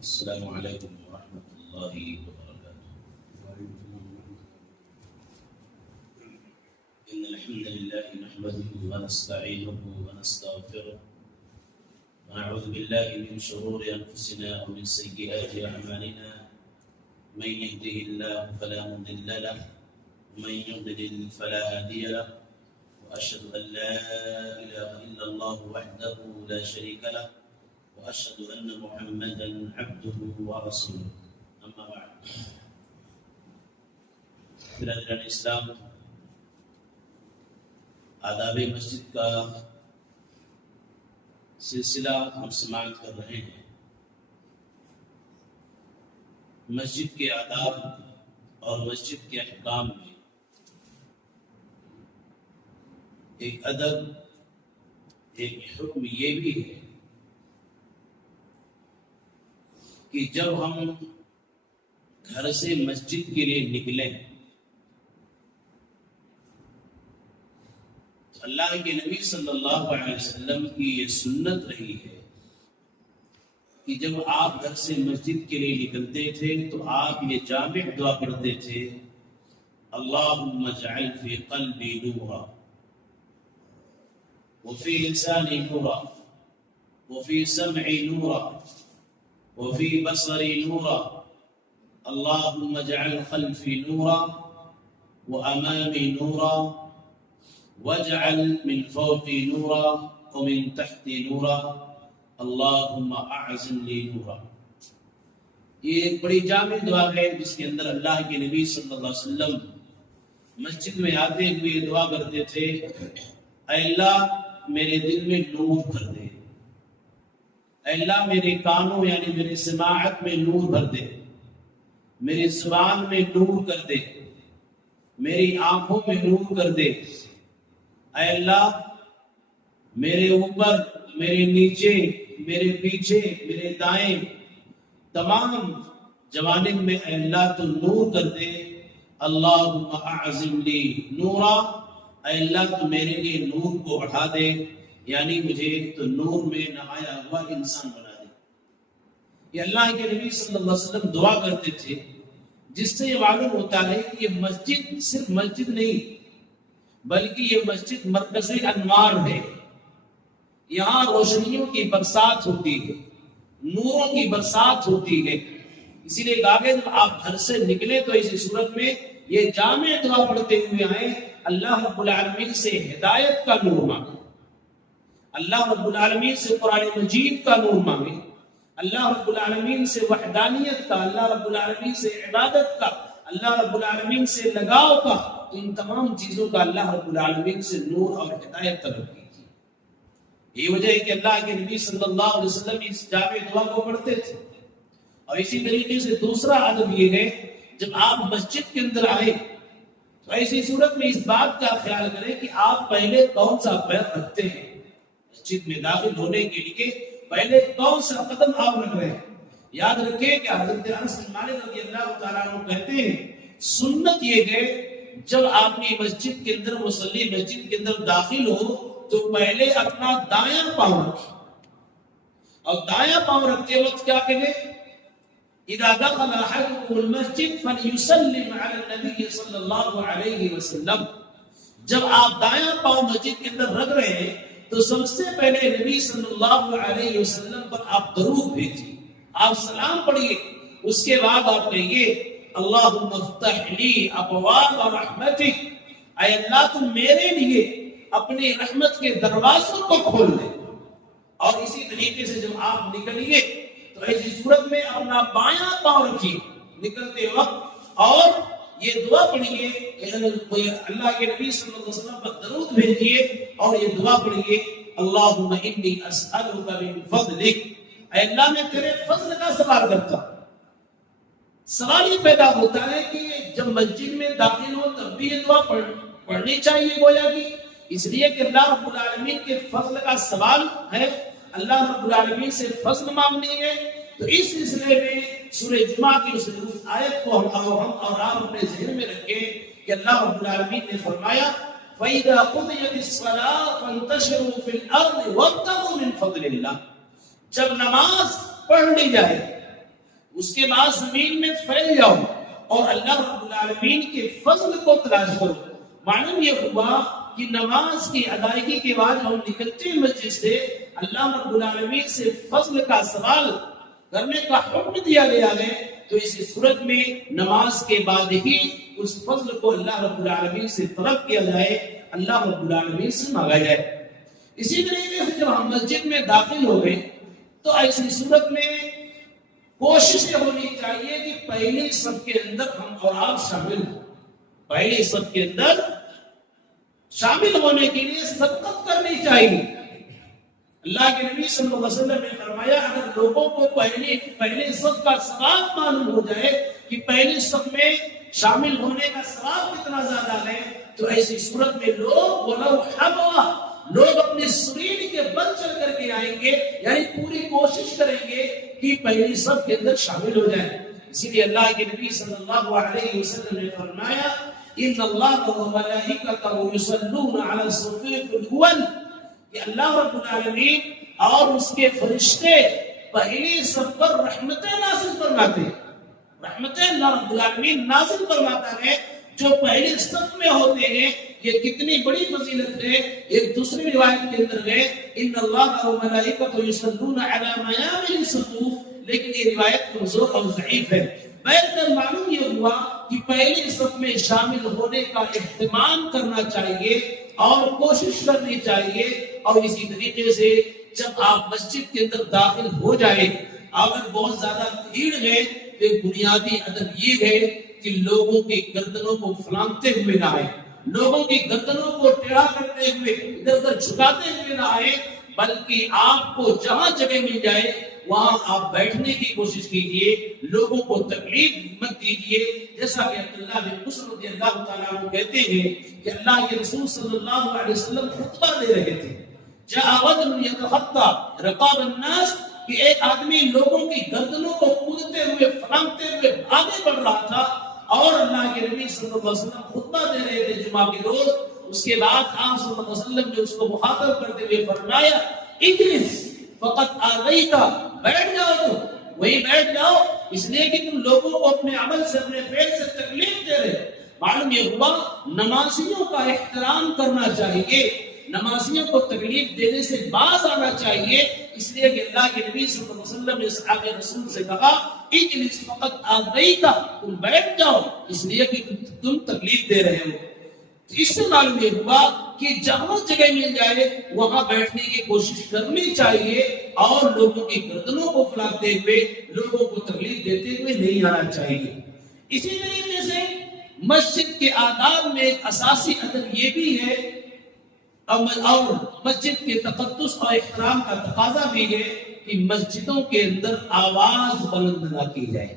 السلام علیکم ورحمۃ اللہ وبرکاتہ۔ ان الحمد لله نحمده ونستعينه ونستغفره ونعوذ بالله من شرور انفسنا ومن سيئات اعمالنا، من يهده الله فلا مضل له ومن يضلل فلا هادي له، واشهد ان لا اله الا الله وحده لا شريك له، وأشهد أن محمدا عبده ورسوله، أما بعد۔ برادران اسلام، آداب مسجد کا سلسلہ ہم سماعت کر رہے ہیں۔ مسجد کے آداب اور مسجد کے احکام میں ایک ادب، ایک حکم یہ بھی ہے کہ جب ہم گھر سے مسجد کے لیے نکلیں تو اللہ کے نبی صلی اللہ علیہ وسلم کی یہ سنت رہی ہے کہ جب آپ گھر سے مسجد کے لیے نکلتے تھے تو آپ یہ جامع دعا پڑھتے تھے: اللہم اجعل فی قلبی نورا وفی لسانی نورا وفی سمعی نورا وفي بصري نورا اللهم اجعل خلفي نورا وأمامي نورا واجعل من فوقي نورا ومن تحتي نورا اللهم أعزم لي نورا۔ یہ ایک بڑی جامع دعا ہے جس کے اندر اللہ کے نبی صلی اللہ علیہ وسلم مسجد میں آتے ہوئے دعا کرتے تھے: اے اللہ میرے دل میں نور بھر دے، اے اللہ میرے کانوں یعنی میرے سماعت میں نور بھر دے، میری زبان میں نور کر دے، میری آنکھوں میں نور کر دے، اے اللہ میرے اوپر، میرے نیچے، میرے پیچھے، میرے دائیں، تمام جوانب میں اے اللہ تو نور کر دے۔ اللہم اعظم لی نورا، اے اللہ تو میرے لیے نور کو بڑھا دے، یعنی مجھے تو نور میں نہایا ہوا انسان بنا دے۔ یہ اللہ کے نبی صلی اللہ علیہ وسلم دعا کرتے تھے، جس سے یہ معلوم ہوتا ہے کہ یہ مسجد صرف مسجد نہیں بلکہ یہ مسجد مرکز انوار ہے۔ یہاں روشنیوں کی برسات ہوتی ہے، نوروں کی برسات ہوتی ہے۔ اسی لیے آگے جب آپ گھر سے نکلے تو اسی صورت میں یہ جامع دعا پڑھتے ہوئے آئیں: اللہ رب العالمین سے ہدایت کا نور مانگے، اللہ رب العالمین سے قرآن مجید کا نور مانگے، اللہ رب العالمین سے وحدانیت کا، اللہ رب العالمین سے عبادت کا، اللہ رب العالمین سے لگاؤ کا، ان تمام چیزوں کا اللہ رب العالمین سے نور اور ہدایت طلب کیجیے۔ یہ وجہ ہے کہ اللہ کے نبی صلی اللہ علیہ وسلم اس جامع دعا کو پڑھتے تھے۔ اور اسی طریقے سے دوسرا ادب یہ ہے، جب آپ مسجد کے اندر آئے تو ایسی صورت میں اس بات کا خیال کریں کہ آپ پہلے کون سا پیر رکھتے ہیں۔ مسجد میں داخل ہونے کے لیے پہلے کون سا قدم آپ رکھ رہے ہیں۔ یاد رکھیں کہ حضرت انس بن مالک رضی اللہ تعالیٰ عنہ کہتے ہیں، سنت یہ ہے جب آپ کی مسجد کے اندر، مصلی مسجد کے اندر داخل ہو تو پہلے اپنا دایاں پاؤں رکھیں، اور دایاں پاؤں رکھتے وقت کیا کہیں؟ اذا دخل احدكم المسجد فليسلم على النبي صلی اللہ علیہ وسلم۔ جب آپ دایاں پاؤں مسجد کے اندر رکھ رہے ہیں تو سب سے پہلے نبی صلی اللہ علیہ وسلم پر آپ درود بھیجیے، آپ سلام پڑھیے، اس کے بعد آپ کہیے: اللہم افتح لی ابواب رحمتک، اے اللہ تم میرے لیے اپنی رحمت کے دروازوں کو کھول دے۔ اور اسی طریقے سے جب آپ نکلیے تو ایسی صورت میں اپنا بایاں پاؤں رکھیے نکلتے وقت، اور یہ دعا پڑھیے، اللہ کے نبی صلی اللہ علیہ وسلم پر درود بھیجیے اور یہ دعا پڑھیے: اللہم انی اسألک من فضلک، اے اللہ میں تیرے فضل کا سوال کرتا ہوں۔ سوال یہ پیدا ہوتا ہے کہ جب مسجد میں داخل ہو تب بھی یہ دعا پڑھنی چاہیے گویا کہ، اس لیے کہ اللہ رب العالمین کے فضل کا سوال ہے، اللہ رب العالمین سے فضل مانگنی ہے۔ تو اس سلسلے میں سورہ جمعہ کی اس آیت کو ہم اور آپ اپنے ذہن میں رکھیں کہ اللہ رب العالمین نے فرمایا: فَإِذَا قُضِيَتِ الصَّلَاةُ فَانتَشِرُوا فِي الْأَرْضِ وَابْتَغُوا مِن فَضْلِ اللَّهِ۔ جب نماز پڑھ لی جائے اس کے بعد زمین میں پھیل جاؤ اور اللہ رب العالمین کے فضل کو تلاش کرو۔ معلوم یہ ہوا کہ نماز کی ادائیگی کے بعد ہم نکلتے ہیں مسجد سے، اللہ رب العالمین سے فضل کا سوال کرنے کا حکم دیا گیا ہے، تو اس صورت میں نماز کے بعد ہی اس فضل کو اللہ رب العالمین سے طلب کیا جائے، اللہ رب العالمین سے مانگا جائے۔ اسی طریقے سے جب ہم مسجد میں داخل ہو گئے تو ایسی صورت میں کوشش ہونی چاہیے کہ پہلی صف کے اندر ہم اور آپ شامل ہوں۔ پہلی صف کے اندر شامل ہونے کے لیے سبقت کرنی چاہیے۔ اللہ کے نبی صلی اللہ علیہ وسلم نے فرمایا اگر لوگوں کو پہلے صف کا ثواب معلوم ہو جائے کہ پہلی صف میں شامل ہونے کا ثواب کتنا زیادہ ہے، تو ایسی صورت میں لوگ اپنے سریر کے بل چل کر کے آئیں گے، یعنی پوری کوشش کریں گے کہ پہلی صف کے اندر شامل ہو جائیں۔ اسی لیے اللہ کے نبی صلی اللہ علیہ وسلم نے فرمایا ان اللہ وملائکتہ یصلون علی الصفوف الاول، کہ اللہ رب العالمین اور اس کے فرشتے پہلی صف پر رحمتیں نازل فرماتے ہیں۔ رحمتیں اللہ رب العالمین نازل فرماتا ہے جو پہلی صف میں ہوتے ہیں۔ یہ کتنی بڑی فضیلت ہے۔ ایک دوسری روایت کے اندر ہے ان اللہ وملائکتہ یصلون علی میامن الصفوف، لیکن یہ روایت کمزور اور ضعیف ہے۔ بہرحال معلوم یہ ہوا کہ پہلی صف میں شامل ہونے کا اہتمام کرنا چاہیے اور کوشش کرنی چاہیے، اور اسی طریقے سے جب آپ مسجد کے اندر داخل ہو جائیں، اگر بہت زیادہ بھیڑ ہے تو بنیادی ادب یہ ہے کہ لوگوں کی گردنوں کو پھلانگتے ہوئے نہ آئے، لوگوں کی گردنوں کو ٹیڑھا کرتے ہوئے ادھر ادھر جھکاتے ہوئے نہ آئے، بلکہ آپ کو جہاں جگہ مل جائے وہاں آپ بیٹھنے کی کوشش کیجئے، لوگوں کو تکلیف مت دیجئے۔ جیسا کہ عبداللہ بن مسعود رضی اللہ تعالیٰ عنہ کہتے ہیں کہ اللہ کے رسول صلی اللہ علیہ وسلم خطبہ دے رہے تھے، جاء رجل یتخطى رقاب الناس، کہ ایک آدمی لوگوں کی گردنوں کو کودتے ہوئے پھلانگتے ہوئے آگے بڑھ رہا تھا، اور اللہ کے نبی صلی اللہ علیہ وسلم خطبہ دے رہے تھے جمعہ کے روز۔ اس کے بعد آپ صلی اللہ علیہ وسلم نے اس کو مخاطب کرتے ہوئے فرمایا اجلس فقط آغیتا، بیٹھ جاؤ، تو وہی بیٹھ جاؤ، اس لیے کہ تم لوگوں کو اپنے عمل سے اپنے فعل سے تکلیف دے رہے۔ معلوم یہ ہوا نمازیوں کا احترام کرنا چاہیے، نمازیوں کو تکلیف دینے سے باز آنا چاہیے، اس لیے کہ اللہ کے نبی صلی اللہ علیہ وسلم نے صحابہ رسول سے کہا اجلس فقط آغیتا، تم بیٹھ جاؤ، اس لیے کہ تم تکلیف دے رہے ہو۔ اس سے معلوم یہ ہوا کہ جہاں جگہ مل جائے وہاں بیٹھنے کی کوشش کرنی چاہیے، اور لوگوں کی گردنوں کو پھلاتے ہوئے، لوگوں کو تکلیف دیتے ہوئے نہیں آنا چاہیے۔ اسی طریقے سے مسجد کے آداب میں ایک اساسی ادب یہ بھی ہے، اور مسجد کے تقدس اور احترام کا تقاضا بھی ہے کہ مسجدوں کے اندر آواز بلند نہ کی جائے۔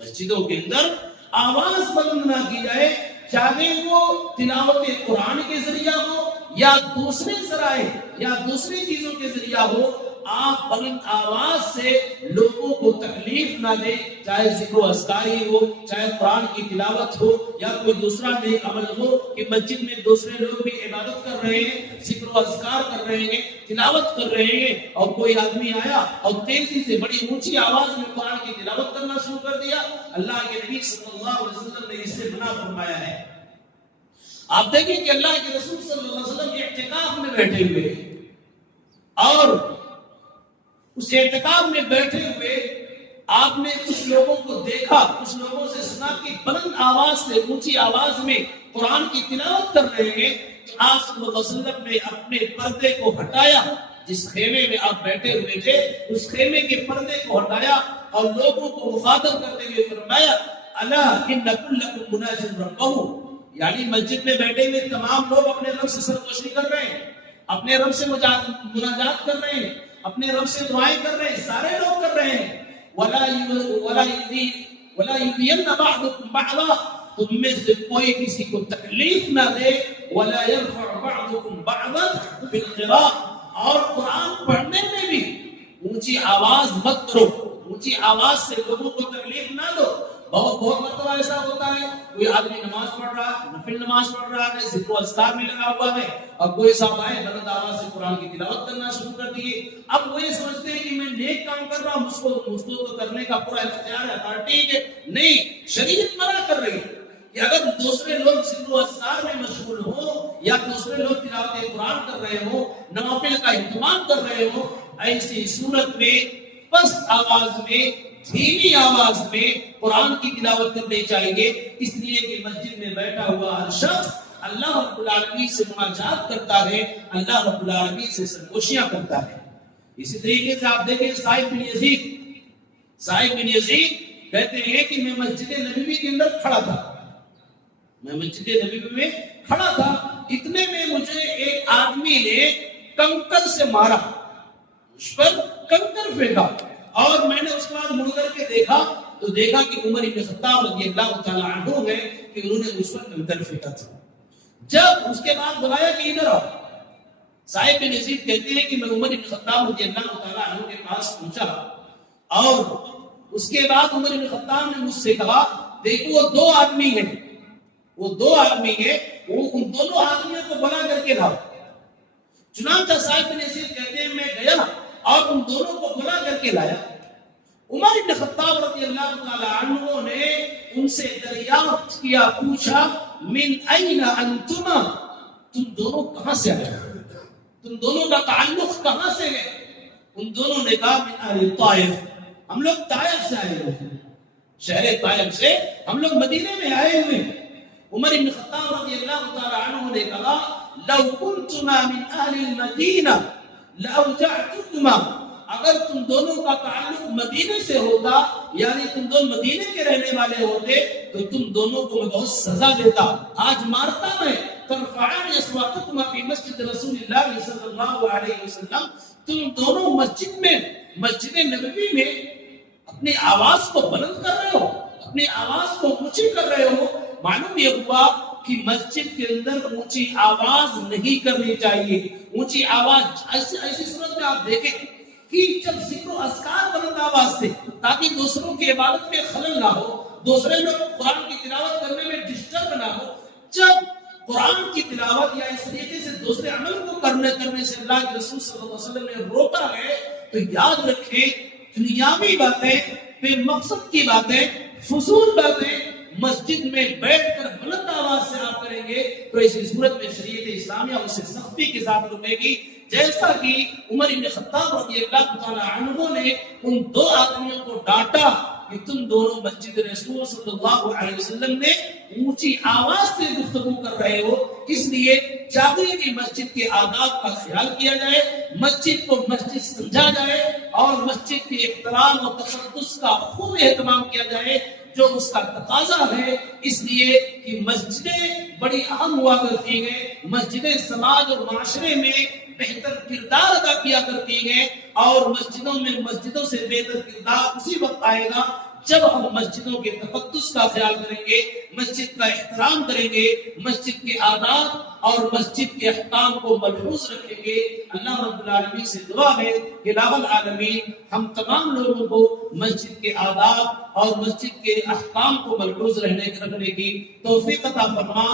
مسجدوں کے اندر آواز بلند نہ کی جائے، چاہے وہ تلاوت قرآن کے ذریعہ ہو یا دوسرے ذرائع یا دوسری چیزوں کے ذریعہ ہو، آپ بلند آواز سے لوگوں کو تکلیف نہ دیں، چاہے ذکر و اذکاری ہو، چاہے قرآن کی تلاوت ہو یا کوئی دوسرا نیک عمل ہو، کہ مسجد میں دوسرے لوگ بھی عبادت کر رہے ہیں، ذکر و اذکار کر رہے ہیں، تلاوت کر رہے ہیں، اور کوئی آدمی آیا اور تیزی سے بڑی اونچی آواز میں قرآن کی تلاوت کرنا شروع کر دیا۔ اللہ کے نبی صلی اللہ علیہ وسلم نے اس سے منع فرمایا ہے۔ آپ دیکھیں کہ اللہ کے رسول صلی اللہ علیہ وسلم اعتکاف میں بیٹھے ہوئے، اور اس اعتکاف میں بیٹھے ہوئے آپ نے کچھ لوگوں کو دیکھا، کچھ لوگوں سے سنا کہ بلند آواز سے اونچی آواز میں قرآن کی تلاوت کر رہے ہیں۔ آپ صلی اللہ علیہ وسلم نے اپنے پردے کو ہٹایا، جس خیمے میں آپ بیٹھے ہوئے تھے اس خیمے کے پردے کو ہٹایا اور لوگوں کو مخاطب کرتے ہوئے فرمایا الا ان کلکم مناج ربہ، یعنی مسجد میں بیٹھے ہوئے تمام لوگ اپنے رب سے سرگوشی کر رہے ہیں، اپنے رب سے مناجات کر رہے ہیں، اپنے رب سے دعائیں کر رہے ہیں، سارے لوگ کر رہے ہیں۔ وَلَا يُؤْذِيَنَّ بَعْضُكُمْ بَعْضًا، تم میں سے کوئی کسی کو تکلیف نہ دے، وَلَا يَرْفَعُ بَعْضُكُمْ بَعْضًا بِالْقِرَاءِ، اور قرآن پڑھنے میں بھی اونچی آواز مت کرو، اونچی آواز سے لوگوں کو تکلیف نہ دو۔ بہت مرتبہ ایسا ہوتا ہے، کوئی آدمی نماز پڑھ رہا ہے، نفل نماز پڑھ رہا ہے، ذکر و اذکار میں لگا ہوا ہے، اور کوئی صاحب آئے بلند آواز سے قرآن کی تلاوت کرنا شروع کر دیے۔ اب وہ یہ سمجھتے ہیں کہ میں نیک کام کر رہا ہوں، مجھ کو تو کرنے کا پورا اختیار ہے، اتھارٹی ہے نہیں، شریعت منع کر رہی ہے کہ اگر دوسرے لوگ ذکر و اذکار میں مشغول ہوں یا دوسرے لوگ تلاوت قرآن کر رہے ہوں، نوافل کا اہتمام کر رہے ہوں، ایسی صورت میں پست آواز میں، دھیمی آواز میں قرآن کی تلاوت کرنی چاہیے، اس لیے کہ مسجد میں بیٹھا ہوا ہر شخص اللہ رب العالمین سے مناجات کرتا ہے، اللہ رب العالمین سے سرگوشیاں کرتا ہے۔ اسی طریقے سے آپ دیکھیں صاحب بن یزید کہتے ہیں کہ میں مسجد نبوی کے اندر کھڑا تھا، اتنے میں مجھے ایک آدمی نے کنکر سے مارا، اس پر کنکر پھینکا، اور میں نے اس کے بعد مڑ کر کے دیکھا تو دیکھا کہ عمر بن خطاب رضی اللہ تعالی عنہ ہے کہ انہوں نے اس پر کنکر پھینکا تھا۔ جب اس کے بعد بلایا کہ ادھر آؤ، صاحب بن یزید کہتے ہیں کہ میں عمر بن خطاب رضی اللہ تعالی عنہ کے پاس پہنچا، اور اس کے بعد عمر بن خطاب نے مجھ سے کہا دیکھو وہ دو آدمی ہیں، وہ ان دونوں آدمیوں کو بلا کر کے لاؤ۔ چنانچہ صاحب بن یزید کہتے ہیں میں گیا اور ان دونوں کو بلا کر کے لایا۔ عمر بن خطاب رضی اللہ تعالی عنہ نے ان سے دریافت کیا، پوچھا من این انتما، تم دونوں کہاں سے آئے، تم دونوں کا تعلق کہاں سے ہے؟ ان دونوں نے کہا من اہل طائف، ہم لوگ طائف سے آئے ہوئے ہیں، شہر طائف سے ہم لوگ مدینے میں آئے ہوئے ہیں۔ عمر بن خطاب رضی اللہ تعالی عنہ نے کہا لو کنتما من اہل المدینہ لاوجعتکما، اگر تم دونوں کا تعلق مدینے سے ہوتا، یعنی تم دونوں مدینے کے رہنے والے ہوتے، تو تم دونوں کو میں بہت سزا دیتا، آج مارتا میں۔ ترفعان اصواتکما فی مسجد رسول اللہ صلی اللہ علیہ وسلم، تم دونوں مسجد میں، مسجد نبوی میں اپنی آواز کو بلند کر رہے ہو، اپنی آواز کو اونچی کر رہے ہو۔ معلوم یہ ہوا کہ مسجد کے اندر اونچی آواز نہیں کرنی چاہیے۔ اونچی آواز ایسی صورت میں آپ دیکھیں کہ جب ذکر و اذکار بلند آواز سے، تاکہ دوسروں کی عبادت میں خلل نہ ہو، دوسرے لوگ قرآن کی تلاوت کرنے میں ڈسٹرب نہ ہو۔ جب قرآن کی تلاوت یا اس طریقے سے دوسرے عمل کو کرنے سے اللہ کے رسول صلی اللہ علیہ وسلم نے روکا ہے، تو یاد رکھیں دنیاوی باتیں، بے مقصد کی باتیں، فضول باتیں مسجد میں بیٹھ کر بلند آواز سے آپ کریں گے تو اس صورت میں شریعت اسلامیہ اسے سختی کے ساتھ روکے گی، جیسا کہ عمر بن خطاب رضی اللہ تعالی عنہ نے ان دو آدمیوں کو ڈانٹا کہ تم دونوں مسجد رسول صلی اللہ علیہ وسلم نے اونچی آواز سے گفتگو کر رہے ہو، اس لیے چاہیے کہ مسجد کے آداب کا خیال کیا جائے، مسجد کو مسجد سمجھا جائے، اور مسجد کے احترام و تقدس کا خوب اہتمام کیا جائے جو اس کا تقاضا ہے، اس لیے کہ مسجدیں بڑی اہم ہوا کرتی ہیں، مسجدیں سماج اور معاشرے میں بہتر کردار ادا کیا کرتی ہیں، اور مسجدوں سے بہتر کردار اسی وقت آئے گا جب ہم مسجدوں کے تقدس کا خیال کریں گے، مسجد کا احترام کریں گے، مسجد کے آداب اور مسجد کے احکام کو ملحوظ رکھیں گے۔ اللہ رب العالمین سے دعا ہے کہ الہ العالمین ہم تمام لوگوں کو مسجد کے آداب اور مسجد کے احکام کو ملحوظ رکھنے کی توفیق عطا فرما،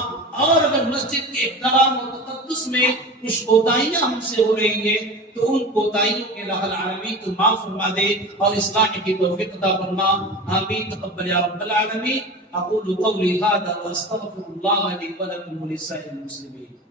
اور اگر مسجد کے احترام اور تقدس میں کچھ کوتاہیاں ہم سے ہو رہی ہیں تو ان کوتاہیوں کے الہ العالمین تو معاف فرما دے اور اصلاح کی توفیق عطا فرما۔ آمین تقبل یا رب العالمین۔ اقول قولی هذا واستغفر الله لي ولكم ولسائر المسلمين۔